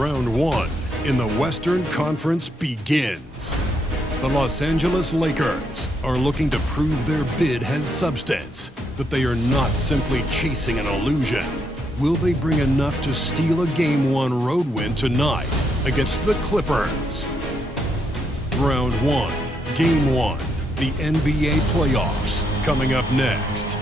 Round 1 in the Western Conference begins. The Los Angeles Lakers are looking to prove their bid has substance, that they are not simply chasing an illusion. Will they bring enough to steal a Game 1 road win tonight against the Clippers? Round 1, Game 1, the NBA playoffs, coming up next.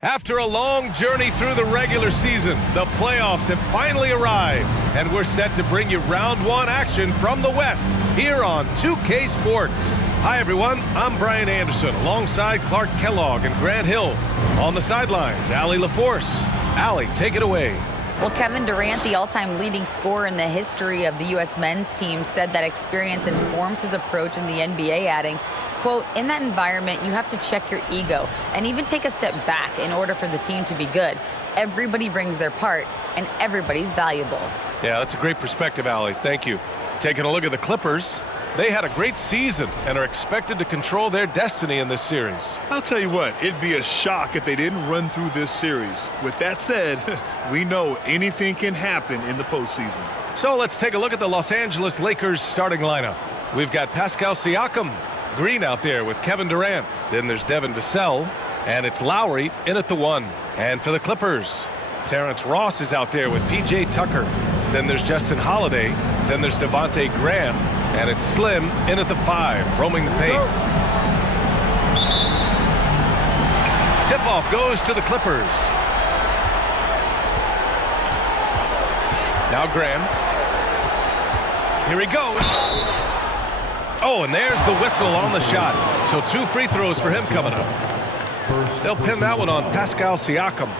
After a long journey through the regular season, the playoffs have finally arrived, and we're set to bring you round 1 action from the West here on 2K Sports. Hi, everyone. I'm Brian Anderson alongside Clark Kellogg and Grant Hill. On the sidelines, Allie LaForce. Allie, take it away. Well, Kevin Durant, the all-time leading scorer in the history of the U.S. men's team, said that experience informs his approach in the NBA, adding, quote, "In that environment, you have to check your ego and even take a step back in order for the team to be good. Everybody brings their part, and everybody's valuable." Yeah, that's a great perspective, Allie. Thank you. Taking a look at the Clippers, they had a great season and are expected to control their destiny in this series. I'll tell you what, it'd be a shock if they didn't run through this series. With that said, we know anything can happen in the postseason. So let's take a look at the Los Angeles Lakers starting lineup. We've got Pascal Siakam, Green out there with Kevin Durant. Then there's Devin Vassell, and it's Lowry in at the 1. And for the Clippers, Terrence Ross is out there with P.J. Tucker. Then there's Justin Holiday. Then there's Devontae Graham. And it's Slim in at the 5, roaming the paint. Tip-off goes to the Clippers. Now Graham. Here he goes. Oh, and there's the whistle on the shot. So 2 free throws for him coming up. They'll pin that one on Pascal Siakam.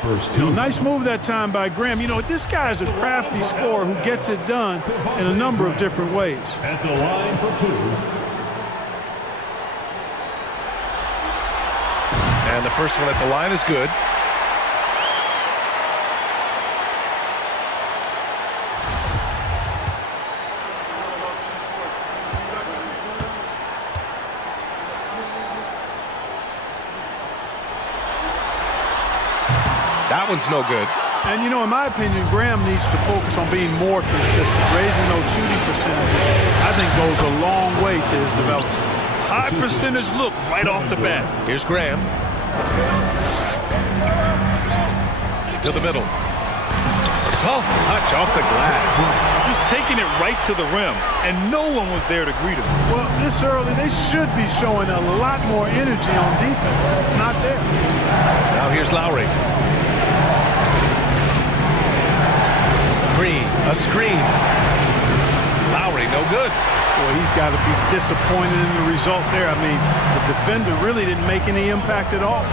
Nice move that time by Graham. This guy is a crafty scorer who gets it done in a number of different ways. At the line for 2. And the first one at the line is good. That one's no good. And, in my opinion, Graham needs to focus on being more consistent. Raising those shooting percentages, I think, goes a long way to his development. High percentage look right off the bat. Here's Graham. To the middle. Soft touch off the glass. Just taking it right to the rim, and no one was there to greet him. Well, this early, they should be showing a lot more energy on defense. It's not there. Now here's Lowry. Green, a screen. Lowry, no good. Boy, he's got to be disappointed in the result there. I mean, the defender really didn't make any impact at all.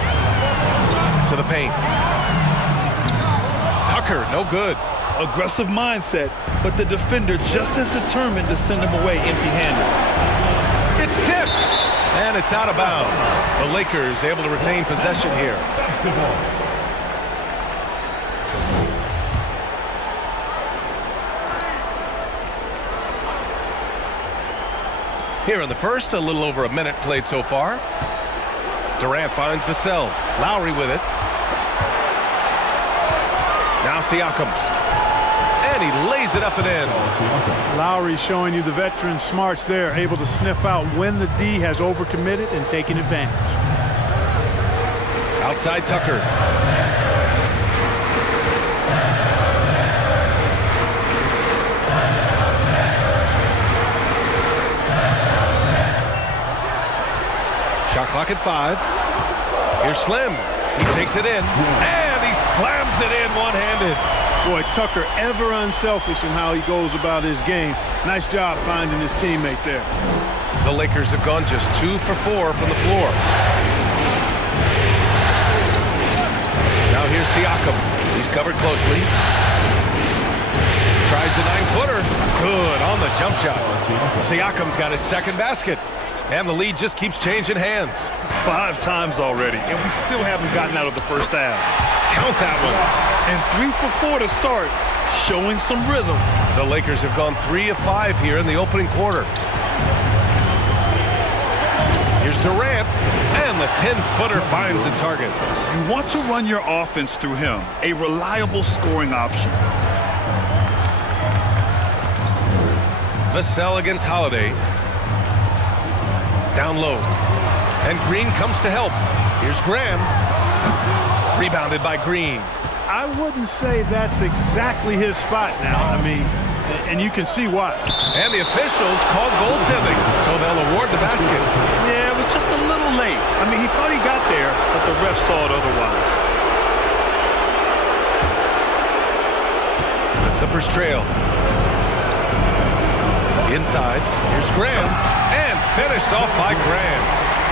To the paint. Tucker, no good. Aggressive mindset, but the defender just as determined to send him away empty-handed. It's tipped, and it's out of bounds. The Lakers able to retain possession here. Here in the first, a little over a minute played so far. Durant finds Vassell. Lowry with it. Now Siakam. And he lays it up and in. Lowry showing you the veteran smarts there, able to sniff out when the D has overcommitted and taking advantage. Outside Tucker. Shot clock at 5. Here's Slim. He takes it in, and he slams it in one-handed. Boy, Tucker ever unselfish in how he goes about his game. Nice job finding his teammate there. The Lakers have gone just 2 for 4 from the floor. Now here's Siakam. He's covered closely. Tries the 9-footer. Good on the jump shot. Siakam's got his second basket. And the lead just keeps changing hands. 5 times already, and we still haven't gotten out of the first half. Count that one. And 3 for 4 to start, showing some rhythm. The Lakers have gone 3 of 5 here in the opening quarter. Here's Durant, and the 10-footer finds the target. You want to run your offense through him, a reliable scoring option. Vassell against Holiday. Down low. And Green comes to help. Here's Graham. Rebounded by Green. I wouldn't say that's exactly his spot now. I mean, and you can see why. And the officials called goaltending, so they'll award the basket. Yeah, it was just a little late. I mean, he thought he got there, but the ref saw it otherwise. The Clippers trail. Inside, here's Graham, and finished off by Graham.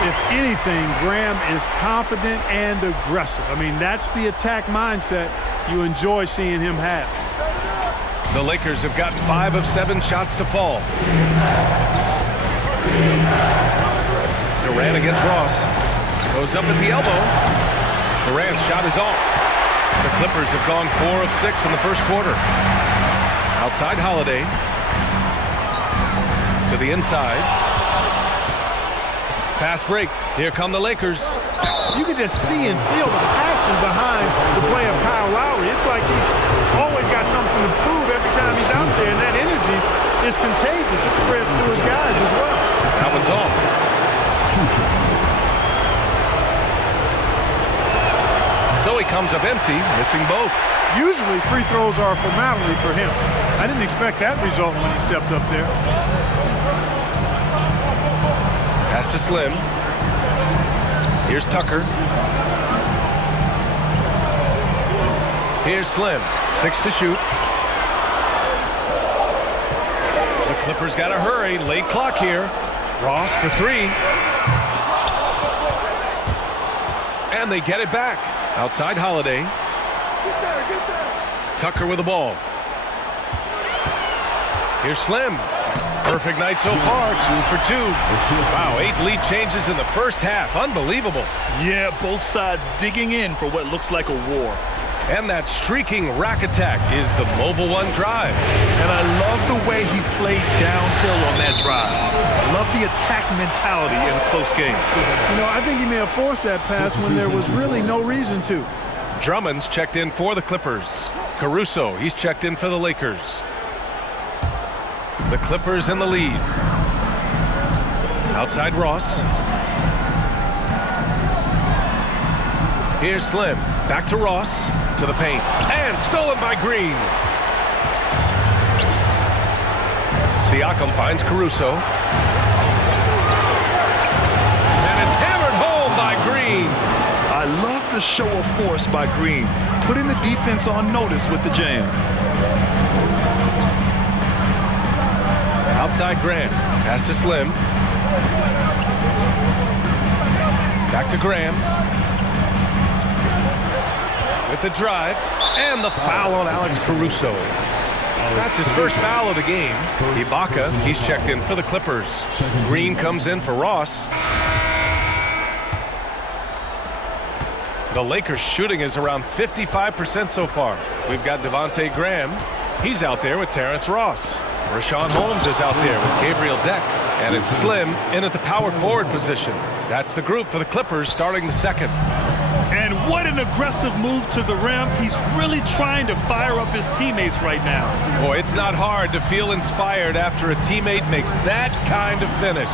If anything, Graham is confident and aggressive. I mean, that's the attack mindset you enjoy seeing him have. The Lakers have gotten 5 of 7 shots to fall. Durant against Ross. Goes up at the elbow. Durant's shot is off. The Clippers have gone 4 of 6 in the first quarter. Outside Holiday. To the inside. Fast break. Here come the Lakers. You can just see and feel the passion behind the play of Kyle Lowry. It's like he's always got something to prove every time he's out there, and that energy is contagious. It spreads to his guys as well. That one's off. So he comes up empty, missing both. Usually free throws are a formality for him. I didn't expect that result when he stepped up there. Pass to Slim. Here's Tucker. Here's Slim. 6 to shoot. The Clippers got to hurry. Late clock here. Ross for 3. And they get it back. Outside Holiday. Tucker with the ball. Here's Slim. Perfect night so far, 2 for 2. Wow, 8 lead changes in the first half. Unbelievable. Yeah, both sides digging in for what looks like a war. And that streaking rack attack is the mobile one drive. And I love the way he played downhill on that drive. I love the attack mentality in a close game. You know, I think he may have forced that pass when there was really no reason to. Drummond's checked in for the Clippers. Caruso, he's checked in for the Lakers. The Clippers in the lead. Outside Ross. Here's Slim. Back to Ross. To the paint. And stolen by Green. Siakam finds Caruso. And it's hammered home by Green. I love the show of force by Green, putting the defense on notice with the jam. Outside Graham. Pass to Slim. Back to Graham. With the drive. And the foul on Alex Caruso. That's his first foul of the game. Ibaka, he's checked in for the Clippers. Green comes in for Ross. The Lakers shooting is around 55% so far. We've got Devontae Graham. He's out there with Terrence Ross. Rashawn Holmes is out there with Gabriel Deck. And it's Slim in at the power forward position. That's the group for the Clippers starting the second. And what an aggressive move to the rim. He's really trying to fire up his teammates right now. Boy, it's not hard to feel inspired after a teammate makes that kind of finish.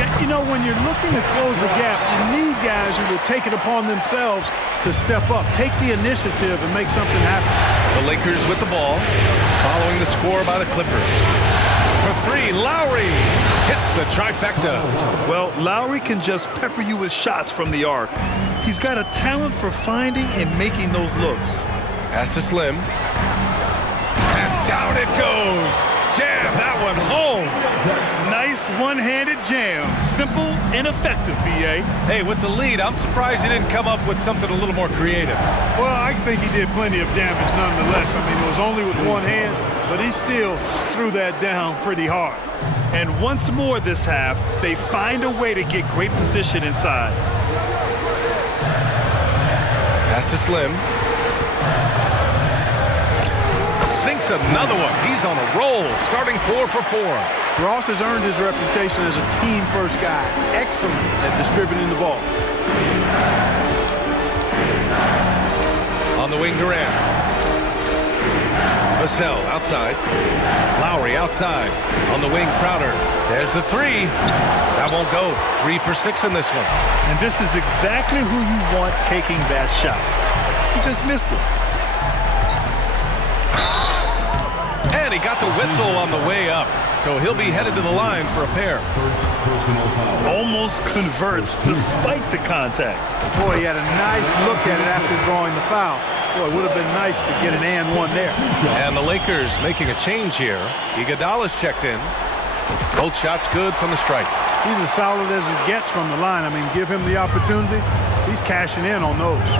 Yeah, you know, when you're looking to close the gap, you need guys who will take it upon themselves to step up, take the initiative, and make something happen. The Lakers with the ball, following the score by the Clippers. For 3, Lowry hits the trifecta. Well, Lowry can just pepper you with shots from the arc. He's got a talent for finding and making those looks. Pass to Slim. And down it goes. Jam that one home. Nice one-handed jam. Simple and effective, B.A. Hey, with the lead, I'm surprised he didn't come up with something a little more creative. Well, I think he did plenty of damage nonetheless. I mean, it was only with one hand, but he still threw that down pretty hard. And once more this half, they find a way to get great position inside. Pass to Slim. Sinks makes another one. He's on a roll, starting 4 for 4. Ross has earned his reputation as a team-first guy. Excellent at distributing the ball. On the wing, Durant. Vassell outside. Lowry outside. On the wing, Crowder. There's the three. That won't go. 3 for 6 in this one. And this is exactly who you want taking that shot. He just missed it. And he got the whistle on the way up. So he'll be headed to the line for a pair. Almost converts despite the contact. Boy, he had a nice look at it after drawing the foul. Boy, it would have been nice to get an and one there. And the Lakers making a change here. Iguodala's checked in. Both shots good from the stripe. He's as solid as it gets from the line. I mean, give him the opportunity. He's cashing in on those.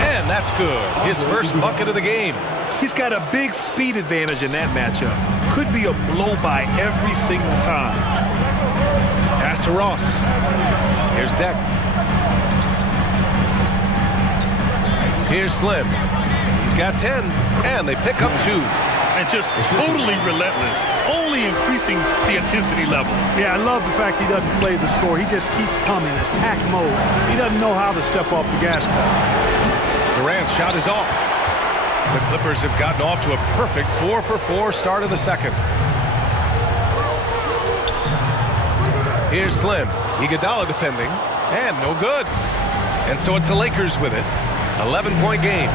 And that's good. His first bucket of the game. He's got a big speed advantage in that matchup. Could be a blow-by every single time. Pass to Ross. Here's Deck. Here's Slim. He's got 10, and they pick up 2. And just totally relentless, only increasing the intensity level. Yeah, I love the fact he doesn't play the score. He just keeps coming, attack mode. He doesn't know how to step off the gas pedal. Durant's shot is off. The Clippers have gotten off to a perfect 4 for 4 start of the second. Here's Slim. Iguodala defending, and no good. And so it's the Lakers with it. 11-point game.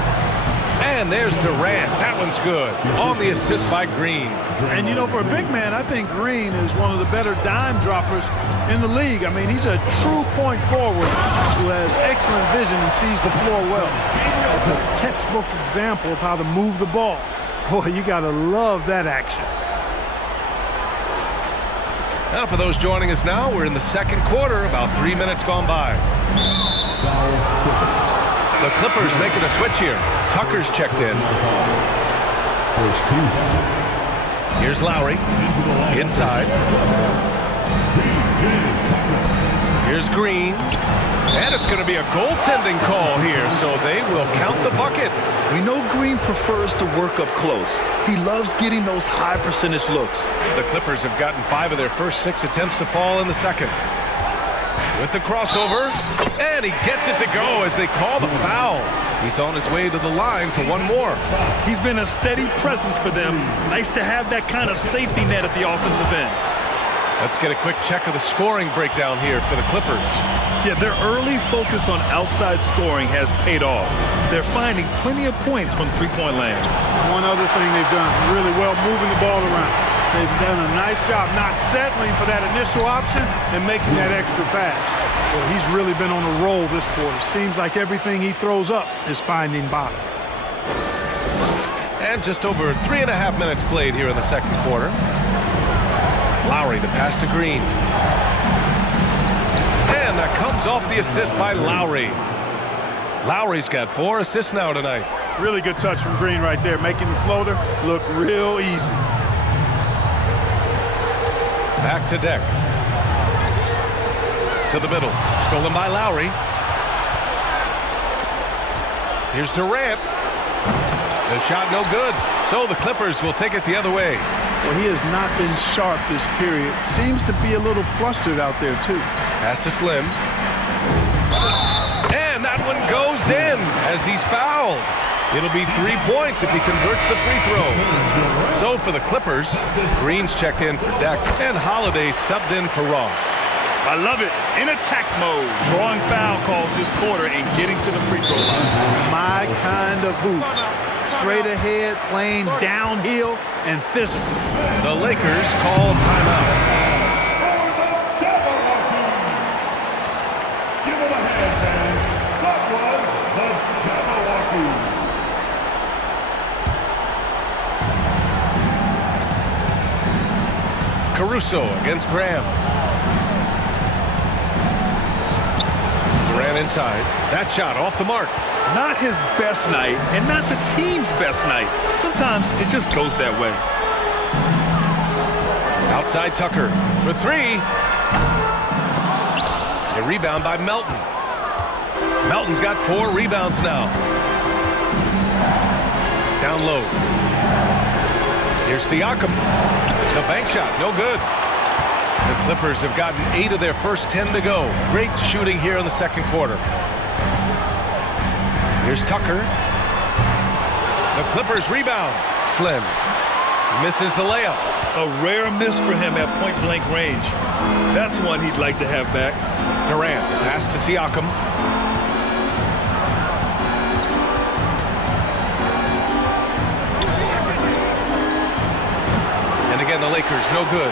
And there's Durant. That one's good. On the assist by Green. And, you know, for a big man, I think Green is one of the better dime droppers in the league. I mean, he's a true point forward who has excellent vision and sees the floor well. It's a textbook example of how to move the ball. Boy, you got to love that action. Now, for those joining us now, we're in the second quarter, about 3 minutes gone by. The Clippers making a switch here. Tucker's checked in. Here's Lowry. Inside. Here's Green. And it's going to be a goaltending call here, so they will count the bucket. We know Green prefers to work up close. He loves getting those high percentage looks. The Clippers have gotten 5 of their first 6 attempts to fall in the second. With the crossover, and he gets it to go as they call the foul. He's on his way to the line for one more. He's been a steady presence for them. Nice to have that kind of safety net at the offensive end. Let's get a quick check of the scoring breakdown here for the Clippers. Yeah, their early focus on outside scoring has paid off. They're finding plenty of points from three-point land. One other thing they've done really well, moving the ball around. They've done a nice job not settling for that initial option and making that extra pass. Well, he's really been on a roll this quarter. Seems like everything he throws up is finding bottom. And just over 3.5 minutes played here in the second quarter. Lowry, the pass to Green. And that comes off the assist by Lowry. Lowry's got 4 assists now tonight. Really good touch from Green right there, making the floater look real easy. Back to Deck. To the middle. Stolen by Lowry. Here's Durant. The shot no good. So the Clippers will take it the other way. Well, he has not been sharp this period. Seems to be a little flustered out there, too. Pass to Slim. And that one goes in as he's fouled. It'll be 3 points if he converts the free throw. So for the Clippers, Green's checked in for Deck, and Holiday subbed in for Ross. I love it. In attack mode. Drawing foul calls this quarter and getting to the free throw line. My kind of hoop. Straight ahead, playing downhill, and physical. The Lakers call timeout. Caruso against Graham. Durant inside. That shot off the mark. Not his best night, and not the team's best night. Sometimes it just goes that way. Outside Tucker for 3. A rebound by Melton. Melton's got 4 rebounds now. down low. Here's Siakam. The bank shot, no good. The Clippers have gotten 8 of their first 10 to go. Great shooting here in the second quarter. Here's Tucker. The Clippers rebound. Slim misses the layup. A rare miss for him at point-blank range. That's one he'd like to have back. Durant, pass to Siakam. And again, the Lakers, no good.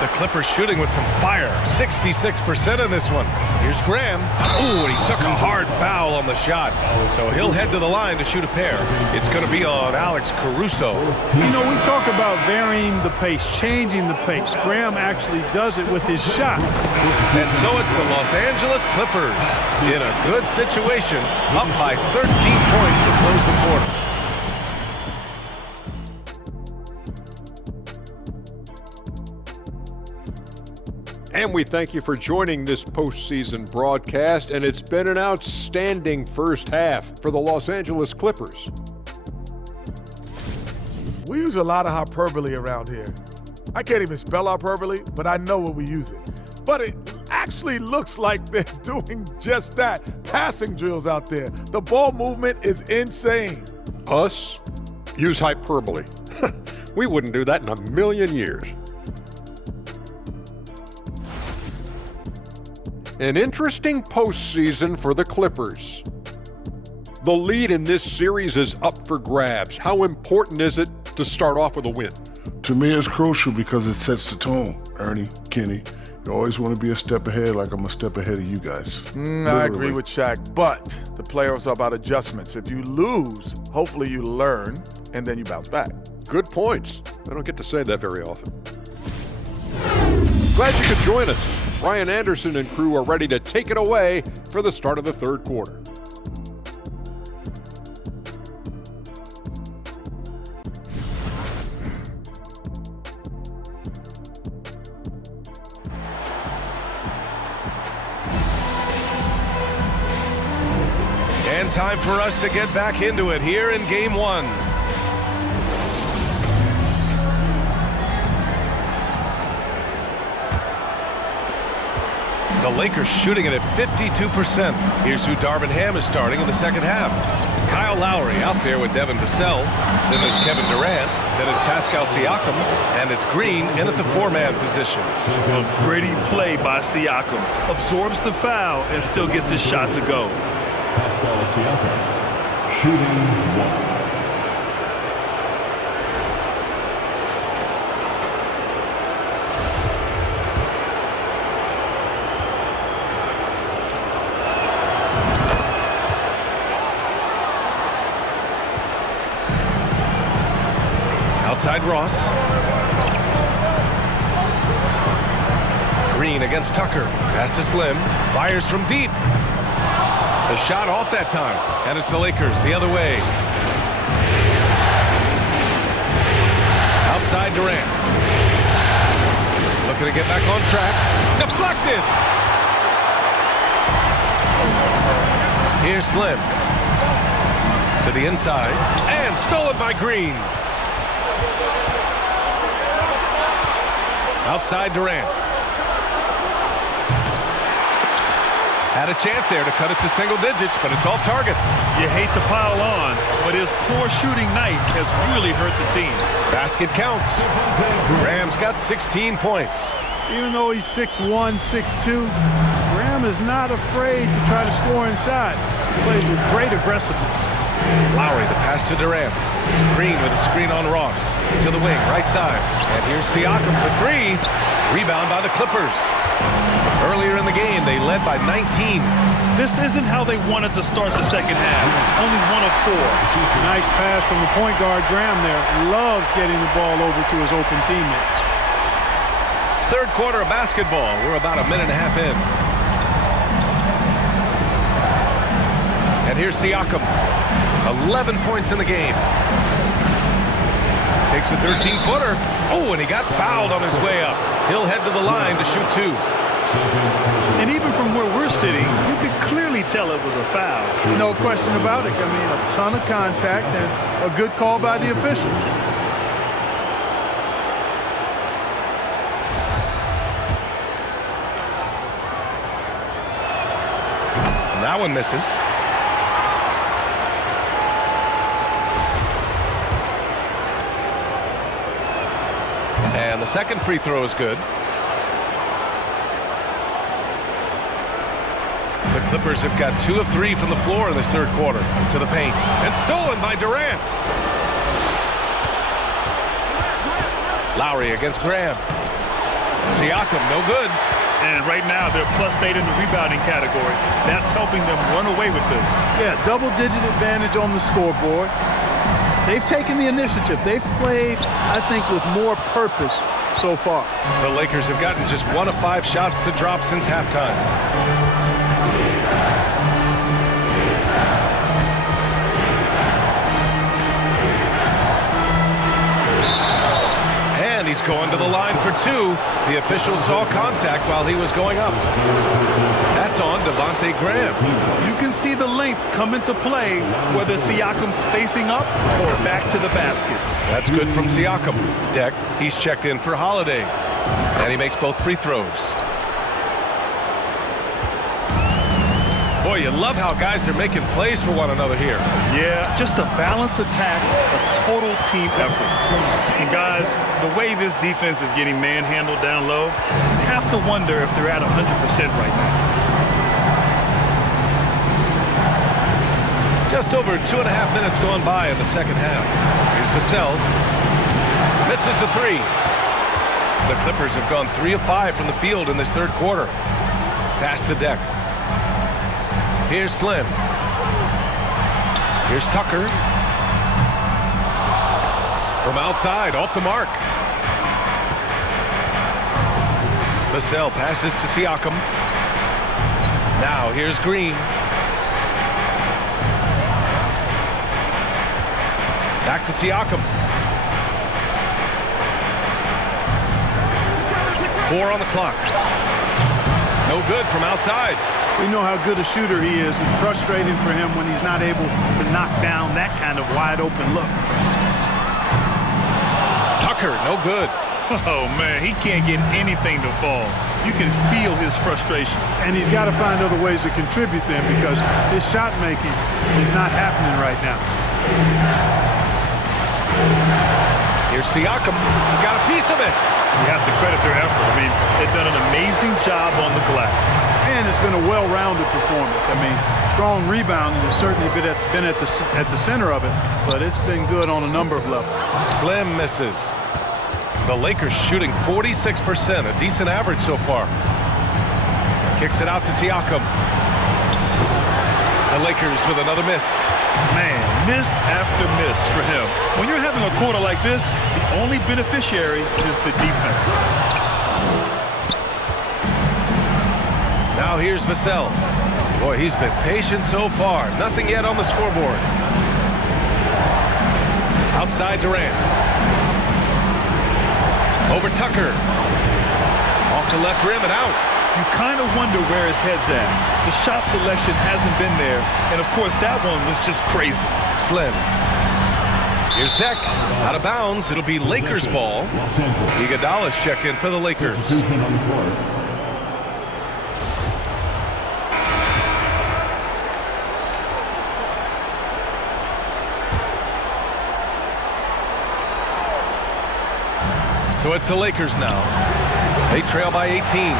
The Clippers shooting with some fire. 66% in this one. Here's Graham. Ooh, and he took a hard foul on the shot. So he'll head to the line to shoot a pair. It's going to be on Alex Caruso. You know, we talk about varying the pace, changing the pace. Graham actually does it with his shot. And so it's the Los Angeles Clippers in a good situation, up by 13 points to close the quarter. And we thank you for joining this postseason broadcast, and it's been an outstanding first half for the Los Angeles Clippers. We use a lot of hyperbole around here. I can't even spell hyperbole, but I know what we use it. But it actually looks like they're doing just that. Passing drills out there. The ball movement is insane. Us? Use hyperbole. We wouldn't do that in a million years. An interesting postseason for the Clippers. The lead in this series is up for grabs. How important is it to start off with a win? To me, it's crucial because it sets the tone. Ernie, Kenny, you always want to be a step ahead, like I'm a step ahead of you guys. I agree with Shaq, but the playoffs are about adjustments. If you lose, hopefully you learn, and then you bounce back. Good points. I don't get to say that very often. Glad you could join us. Ryan Anderson and crew are ready to take it away for the start of the third quarter. And time for us to get back into it here in Game 1. The Lakers shooting it at 52%. Here's who Darvin Ham is starting in the second half. Kyle Lowry out there with Devin Vassell. Then there's Kevin Durant. Then it's Pascal Siakam. And it's Green in at the 4-man position. A gritty play by Siakam. Absorbs the foul and still gets his shot to go. Pascal Siakam, shooting 1. Outside Ross. Green against Tucker. Pass to Slim. Fires from deep. The shot off that time. And it's the Lakers the other way. Outside Durant. Looking to get back on track. Deflected. Here's Slim. To the inside. And stolen by Green. Outside Durant. Had a chance there to cut it to single digits, but it's off target. You hate to pile on, but his poor shooting night has really hurt the team. Basket counts. Graham's got 16 points. Even though he's 6'1", 6'2", Graham is not afraid to try to score inside. He plays with great aggressiveness. Lowry, the pass to Durant. Green with a screen on Ross. To the wing, right side. And here's Siakam for 3. Rebound by the Clippers. Earlier in the game, they led by 19. This isn't how they wanted to start the second half. Only 1 of 4. Nice pass from the point guard, Graham there. Loves getting the ball over to his open teammates. Third quarter of basketball. We're about a minute and a half in. And here's Siakam. 11 points in the game. Takes a 13-footer. Oh, and he got fouled on his way up. He'll head to the line to shoot 2. And even from where we're sitting, you could clearly tell it was a foul. No question about it. I mean, a ton of contact and a good call by the officials. That one misses. And the second free throw is good. The Clippers have got 2 of 3 from the floor in this third quarter. To the paint. And stolen by Durant. Lowry against Graham. Siakam, no good. And right now, they're +8 in the rebounding category. That's helping them run away with this. Yeah, double-digit advantage on the scoreboard. They've taken the initiative. They've played, I think, with more purpose so far. The Lakers have gotten just 1 of 5 shots to drop since halftime. And he's going to the line for 2. The official saw contact while he was going up. That's on Devontae Graham. You can see the length come into play, whether Siakam's facing up or back to the basket. That's good from Siakam. Deck, he's checked in for Holiday. And he makes both free throws. Boy, you love how guys are making plays for one another here. Yeah, just a balanced attack, a total team effort. And guys, the way this defense is getting manhandled down low, you have to wonder if they're at 100% right now. Just over 2.5 minutes gone by in the second half. Here's Vassell. Misses the 3. The Clippers have gone 3 of 5 from the field in this third quarter. Pass to Deck. Here's Slim. Here's Tucker. From outside, off the mark. Vassell passes to Siakam. Now here's Green. Back to Siakam. 4 on the clock. No good from outside. We know how good a shooter he is. It's frustrating for him when he's not able to knock down that kind of wide open look. Tucker, no good. Oh, man, he can't get anything to fall. You can feel his frustration. And he's got to find other ways to contribute then because his shot making is not happening right now. Here's Siakam. He got a piece of it. You have to credit their effort. I mean, they've done an amazing job on the glass. And it's been a well-rounded performance. I mean, strong rebounding has certainly been at the center of it, but it's been good on a number of levels. Slim misses. The Lakers shooting 46%, a decent average so far. Kicks it out to Siakam. The Lakers with another miss. Man, miss after miss for him. When you're having a quarter like this, the only beneficiary is the defense. Now here's Vassell. Boy, he's been patient so far. Nothing yet on the scoreboard. Outside Durant. Over Tucker. Off to left rim and out. You kind of wonder where his head's at. The shot selection hasn't been there. And, of course, that one was just crazy. Slim. Here's Deck. Out of bounds. It'll be Lakers ball. Iguodala's checked in for the Lakers. So it's the Lakers now. They trail by 18.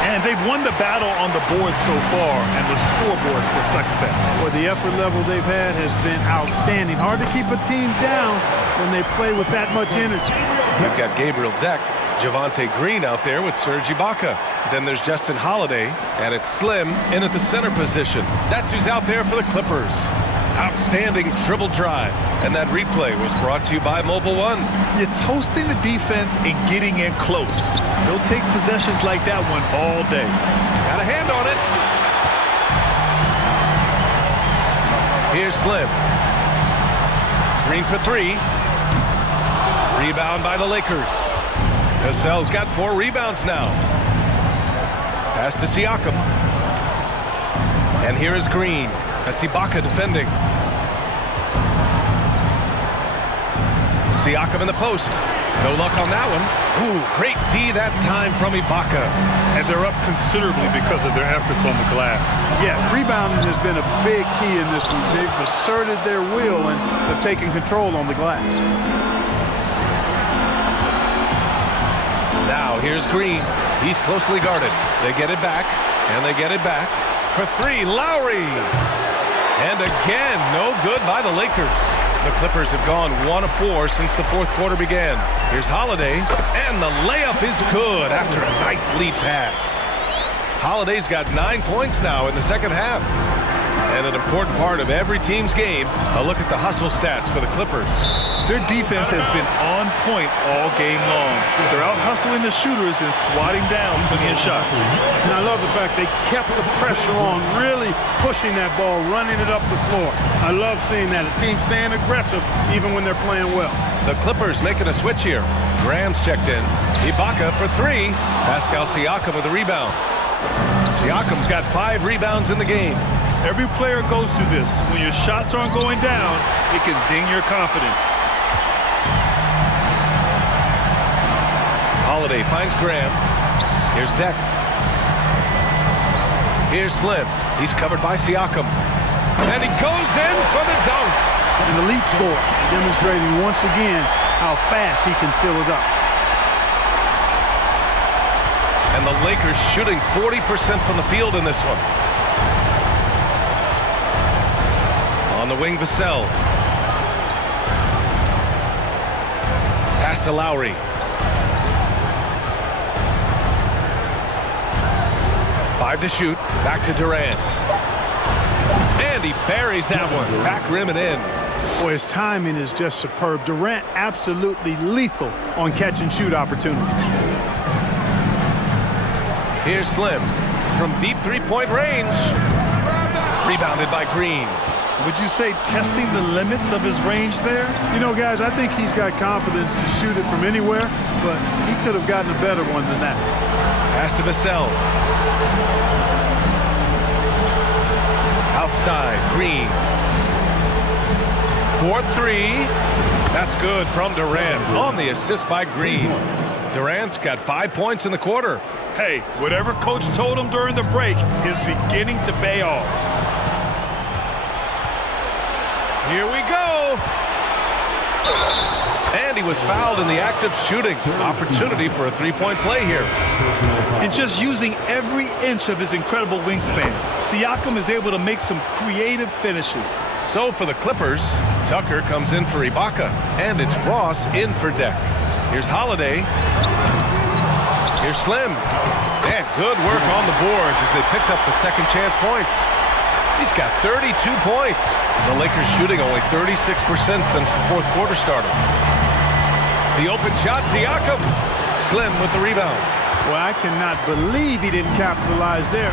And they've won the battle on the board so far, and the scoreboard reflects that. Well, the effort level they've had has been outstanding. Hard to keep a team down when they play with that much energy. We've got Gabriel Deck, Javonte Green out there with Serge Ibaka. Then there's Justin Holiday, and it's Slim in at the center position. That's who's out there for the Clippers. Outstanding dribble drive. And that replay was brought to you by Mobile One. You're toasting the defense and getting in close. They'll take possessions like that one all day. Got a hand on it. Here's Slim. Green for 3. Rebound by the Lakers. Vassell's got 4 rebounds now. Pass to Siakam. And here is Green. That's Ibaka defending. Siakam in the post. No luck on that one. Ooh, great D that time from Ibaka. And they're up considerably because of their efforts on the glass. Yeah, rebounding has been a big key in this one. They've asserted their will and have taken control on the glass. Now here's Green. He's closely guarded. They get it back, and they get it back. For three, Lowry. And again, no good by the Lakers. The Clippers have gone 1 of 4 since the fourth quarter began. Here's Holiday, and the layup is good after a nice lead pass. Holiday's got 9 points now in the second half. And an important part of every team's game, a look at the hustle stats for the Clippers. Their defense has been on point all game long. They're out hustling the shooters and swatting down plenty of shots. And I love the fact they kept the pressure on, really pushing that ball, running it up the floor. I love seeing that. A team staying aggressive even when they're playing well. The Clippers making a switch here. Graham's checked in. Ibaka for 3. Pascal Siakam with a rebound. Siakam's got 5 rebounds in the game. Every player goes through this. When your shots aren't going down, it can ding your confidence. Holiday finds Graham. Here's Deck. Here's Slim. He's covered by Siakam. And he goes in for the dunk. An elite scorer, demonstrating once again how fast he can fill it up. And the Lakers shooting 40% from the field in this one. On the wing, Vassell. Pass to Lowry. Five to shoot. Back to Durant. And he buries that one. Back rim and in. Boy, his timing is just superb. Durant absolutely lethal on catch and shoot opportunities. Here's Slim from deep three-point range. Rebounded by Green. Would you say testing the limits of his range there? You know, guys, I think he's got confidence to shoot it from anywhere, but he could have gotten a better one than that. Pass to Vassell. Outside, Green. 4-3. That's good from Durant on the assist by Green. Durant's got 5 points in the quarter. Hey, whatever coach told him during the break is beginning to pay off. Here we go. And he was fouled in the act of shooting. Opportunity for a three-point play here. And just using every inch of his incredible wingspan, Siakam is able to make some creative finishes. So for the Clippers, Tucker comes in for Ibaka, and it's Ross in for Deck. Here's Holiday. Here's Slim. And good work on the boards as they picked up the second chance points. He's got 32 points. The Lakers shooting only 36% since the fourth quarter started. The open shot, Siakam. Slim with the rebound. Well, I cannot believe he didn't capitalize there,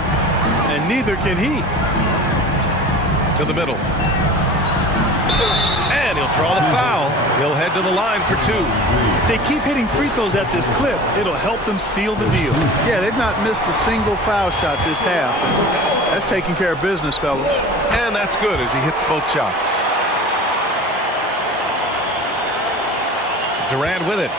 and neither can he. To the middle. And he'll draw the foul. He'll head to the line for 2. If they keep hitting free throws at this clip, it'll help them seal the deal. Yeah, they've not missed a single foul shot this half. That's taking care of business, fellas. And that's good as he hits both shots. Durant with it.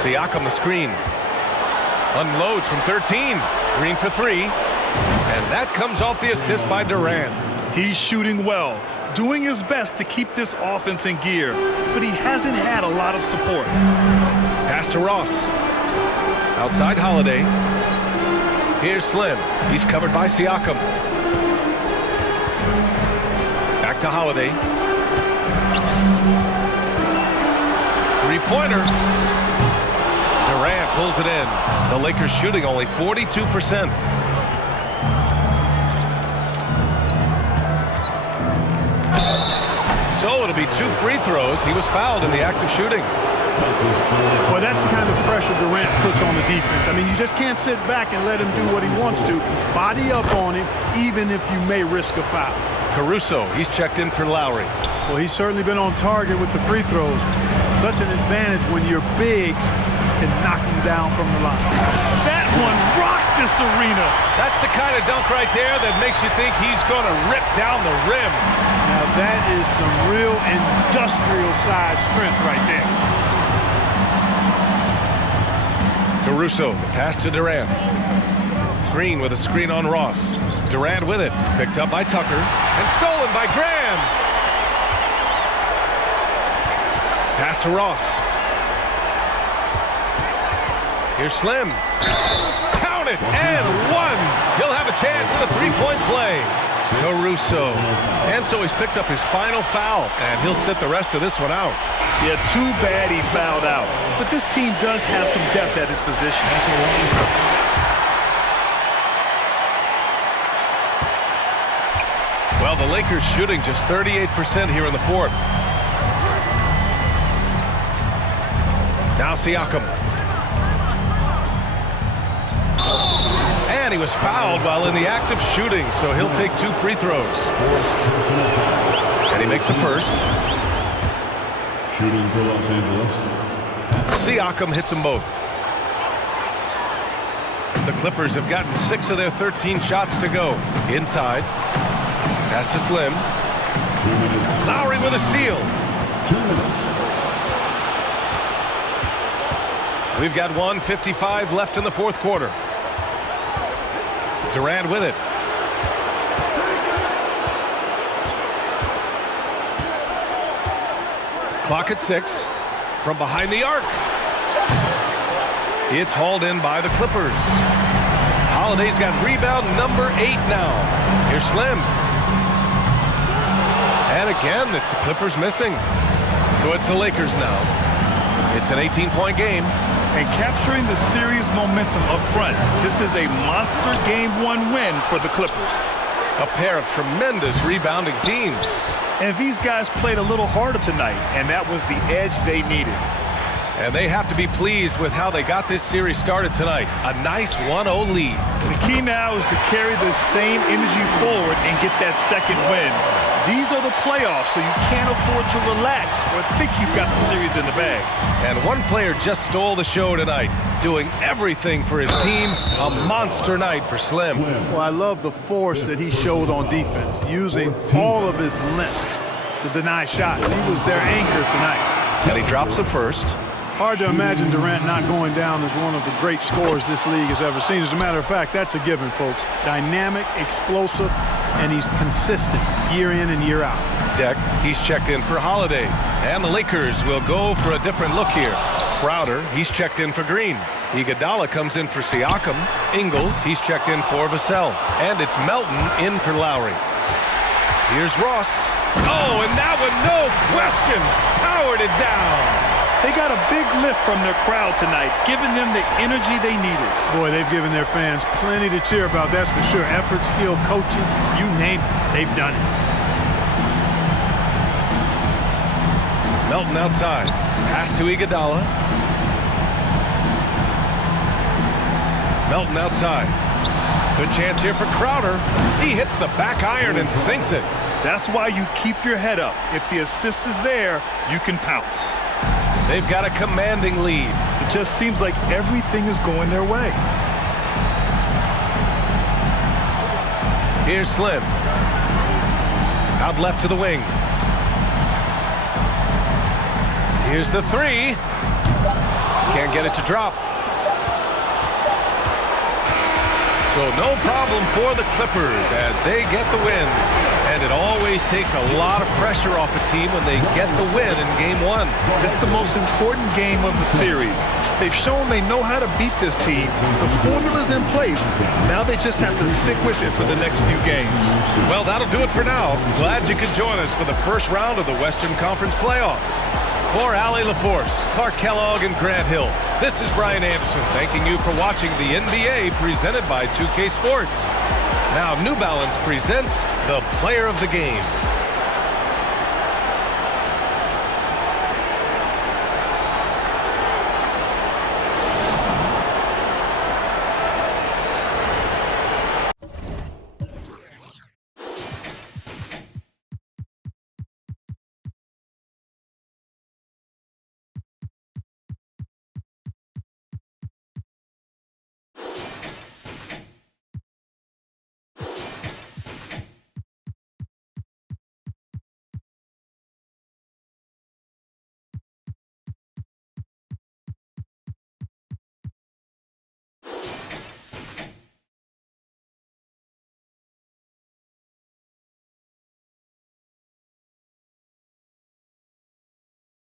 Siakam the screen. Unloads from 13. Green for 3. And that comes off the assist by Durant. He's shooting well, doing his best to keep this offense in gear, but he hasn't had a lot of support. Pass to Ross. Outside Holiday. Here's Slim. He's covered by Siakam. Back to Holiday. Three-pointer. Durant pulls it in. The Lakers shooting only 42%. So it'll be 2 free throws. He was fouled in the act of shooting. Well, that's the kind of pressure Durant puts on the defense. I mean, you just can't sit back and let him do what he wants to. Body up on him, even if you may risk a foul. Caruso, he's checked in for Lowry. Well, he's certainly been on target with the free throws. Such an advantage when your bigs can knock him down from the line. That one rocked this arena. That's the kind of dunk right there that makes you think he's going to rip down the rim. Now, that is some real industrial-sized strength right there. Caruso, the pass to Durant. Green with a screen on Ross. Durant with it, picked up by Tucker, and stolen by Graham. Pass to Ross. Here's Slim. Count it, and one. He'll have a chance at the three-point play. Caruso. And so he's picked up his final foul, and he'll sit the rest of this one out. Yeah, too bad he fouled out. But this team does have some depth at his position. Well, the Lakers shooting just 38% here in the fourth. Now Siakam. And he was fouled while in the act of shooting, so he'll take 2 free throws. And he makes the first. Shooting for Los Angeles. Siakam hits them both. The Clippers have gotten 6 of their 13 shots to go. Inside. Pass to Slim. Lowry with a steal. 2 minutes. We've got 1:55 left in the fourth quarter. Durant with it. Clock at 6. From behind the arc. It's hauled in by the Clippers. Holiday's got rebound number 8 now. Here's Slim. And again, it's the Clippers missing. So it's the Lakers now. It's an 18-point game. And capturing the series momentum up front, this is a monster Game 1 win for the Clippers. A pair of tremendous rebounding teams. And these guys played a little harder tonight, and that was the edge they needed. And they have to be pleased with how they got this series started tonight. A nice 1-0 lead. The key now is to carry this same energy forward and get that second win. These are the playoffs, so you can't afford to relax or think you've got the series in the bag. And one player just stole the show tonight, doing everything for his team. A monster night for Slim. Well, I love the force that he showed on defense, using all of his length to deny shots. He was their anchor tonight. And he drops the first. Hard to imagine Durant not going down as one of the great scorers this league has ever seen. As a matter of fact, that's a given, folks. Dynamic, explosive, and he's consistent year in and year out. Deck, he's checked in for Holiday. And the Lakers will go for a different look here. Crowder, he's checked in for Green. Iguodala comes in for Siakam. Ingles, he's checked in for Vassell. And it's Melton in for Lowry. Here's Ross. Oh, and that one, no question, powered it down. They got a big lift from their crowd tonight, giving them the energy they needed. Boy, they've given their fans plenty to cheer about, that's for sure. Effort, skill, coaching, you name it, they've done it. Melton outside. Pass to Iguodala. Melton outside. Good chance here for Crowder. He hits the back iron and sinks it. That's why you keep your head up. If the assist is there, you can pounce. They've got a commanding lead. It just seems like everything is going their way. Here's Slim. Out left to the wing. Here's the 3. Can't get it to drop. So no problem for the Clippers as they get the win. And it always takes a lot of pressure off a team when they get the win in Game 1. It's the most important game of the series. They've shown they know how to beat this team. The formula's in place. Now they just have to stick with it for the next few games. Well, that'll do it for now. Glad you could join us for the first round of the Western Conference playoffs. For Allie LaForce, Clark Kellogg, and Grant Hill, this is Brian Anderson thanking you for watching the NBA presented by 2K Sports. Now New Balance presents the Player of the Game.